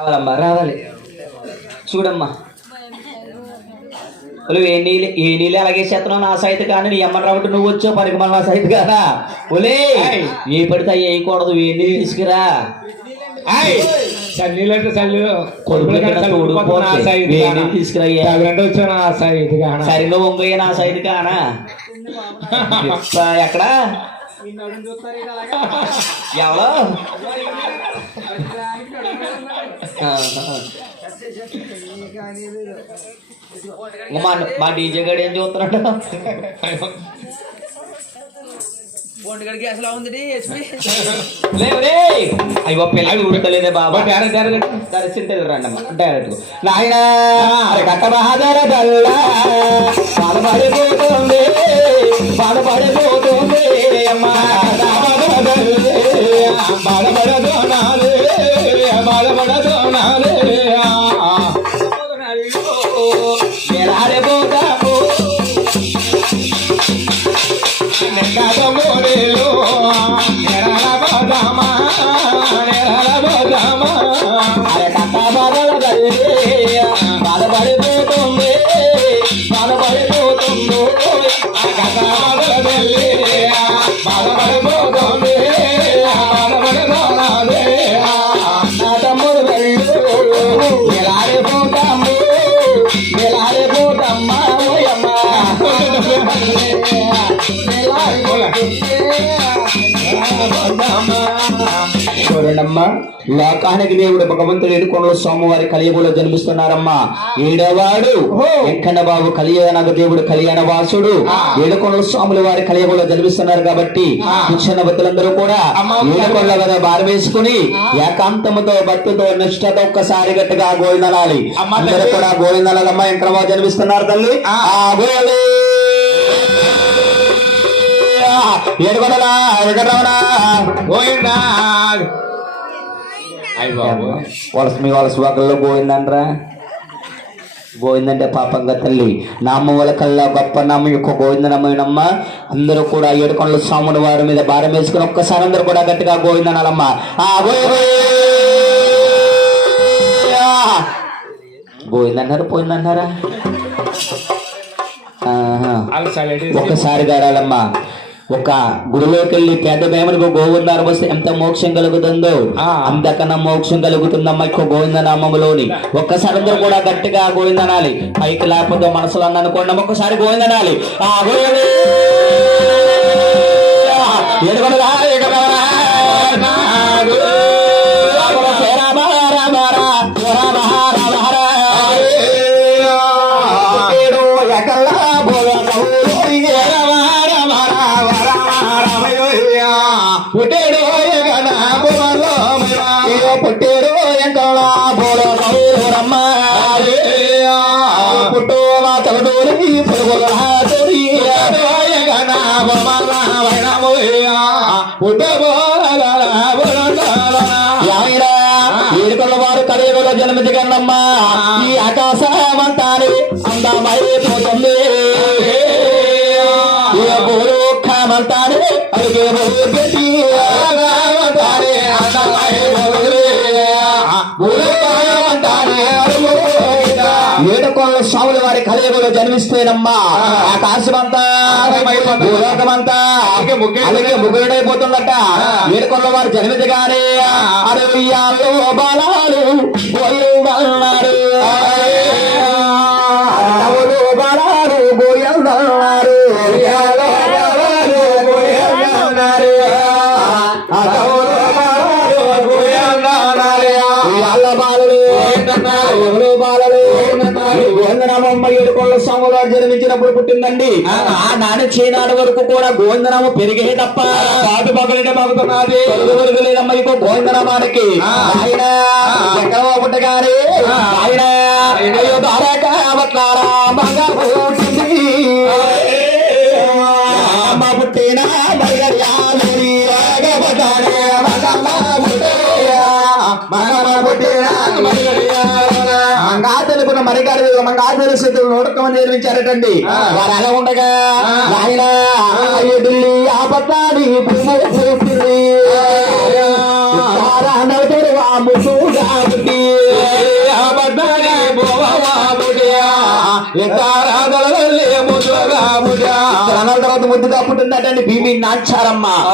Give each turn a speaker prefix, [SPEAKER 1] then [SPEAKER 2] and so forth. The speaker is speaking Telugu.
[SPEAKER 1] రావాలమ్మా రావాలి. చూడమ్మా. ఒలు ఏ నీళ్ళు ఏ నీళ్ళు అలాగే చేస్తున్నావు? నా సైతు కానీ నీ అమ్మ రాబట్టి నువ్వు వచ్చావు పనికి మన నా సైతు కానా ఒలే ఏ పడితే అవి వేయకూడదు ఏ నీళ్ళు తీసుకురా. నా సైతు కానా? ఇప్ప ఎక్కడ? ఎవరో? మా మా డీజే గడి ఏం చూస్తున్నాడు?
[SPEAKER 2] ఒంటిగడికి అసలు ఉంది
[SPEAKER 1] అయ్యో పిల్లలు బాబా.
[SPEAKER 3] డైరెక్ట్ డైరెక్ట్
[SPEAKER 1] దర్శించే రండి అమ్మ. డైరెక్ట్ నాయన కట్ట మహాదర దల్ల బాధపడిపోతుంది బాధపడిపోతుంది అమ్మ బాధపడదోనాలే లోకానికి దేవుడు భగవంతుడు ఏడుకొండల సోమవారి కలియుగంలో జన్మిస్తున్నారమ్మా. ఏడవాడు. వెంకన్న బాబు కళ్యాణ దేవుడు కళ్యాణ వాసుడు ఏడుకొండల స్వాముల వారి కలియుగంలో జన్మిస్తున్నారు కాబట్టి కూర్చున్న భక్తులందరూ కూడా ఏడుకొండల మీద బార వేసుకుని ఏకాంతముతో భక్తితో నిష్ఠతో ఒక్కసారి గట్టిగా గోవిందనాలి అందరూ కూడా గోవిందనాలమ్మ వెంకన్న బాబు జన్మిస్తున్నారు తల్లి. ఆ. గోవింద. ఏడుకొండలా వెంకటరమణ
[SPEAKER 3] పోయిందా అయ్య బాబు
[SPEAKER 1] వలస మీ వలస వాకల్లో గోవిందనరా గోవిందంటే పాపంగా తల్లి. నామ వల్ల కల్లా గొప్ప నామ యొక్క గోవిందనమ్మనమ్మ అందరూ కూడా ఏడుకొండల స్వాముడు వారి మీద భారం వేసుకుని ఒక్కసారి అందరూ కూడా గట్టిగా గోవిందనాలమ్మ. ఆ గోవిందన్నారు పోయిందన్నారా? ఒక్కసారి గాడాలమ్మా ఒక గుడిలోకి వెళ్ళి పెద్ద భయమునికి గోవిందారం వస్తే ఎంత మోక్షం కలుగుతుందో?
[SPEAKER 3] ఆ.
[SPEAKER 1] అంతకన్నా మోక్షం కలుగుతుందమ్మా ఎక్కువ గోవింద నామములోని ఒక్కసారి అందరూ కూడా గట్టిగా గోవిందనాలి. పైకి లేకపోతే మనసులో అన్న అనుకోండి ఒక్కసారి గోవిందనాలి. ఆ గోవింద ఏ పుట్టేడు ఎకల బోల కౌలు రమ్మ పుట్టు మా తలదూరి పురుగుల యామిరా ఏడుకొల్ల వారు కలియుగలో జన్మించగలమ్మా ఈ ఆకాశమంతాని అందమైపోతుంది భూలోకమంతాని అడిగే అందమైపోతుంది. ఏడుకొండ స్వాముల వారి కలియుగలో జన్మిస్తేనమ్మా. ఆకాశమంతా భూలోకమంతా. అలాగే ముగ్గురుడైపోతుందట ఏడుకొండ వారు జన్మించగానే అడవియాలు బాలాలు గోయన్నారు గోవిందనామమ్మ ఏడుకోళ్ళ స్వాములు జన్మించినప్పుడు పుట్టిందండి. ఆ నాన్న చేనాడు వరకు కూడా గోవిందనామ పెరిగే తప్ప. పాటు పగలనే పగుతున్నది లేదమ్మ ఇంకో గోవిందనామానికి. ఆయన ఎక్కడ పుట్టగానే. ఆయన పుట్టిన మగమ్మ పుట్టిన అనుకున్న మరిగారు ఆర్మీ స్థితిలో ఓడకం నిర్మించారటండి వారు అలా ఉండగా ఆయన తర్వాత ముద్దు తప్పుతుందటండి భీమి నాచారమ్మ.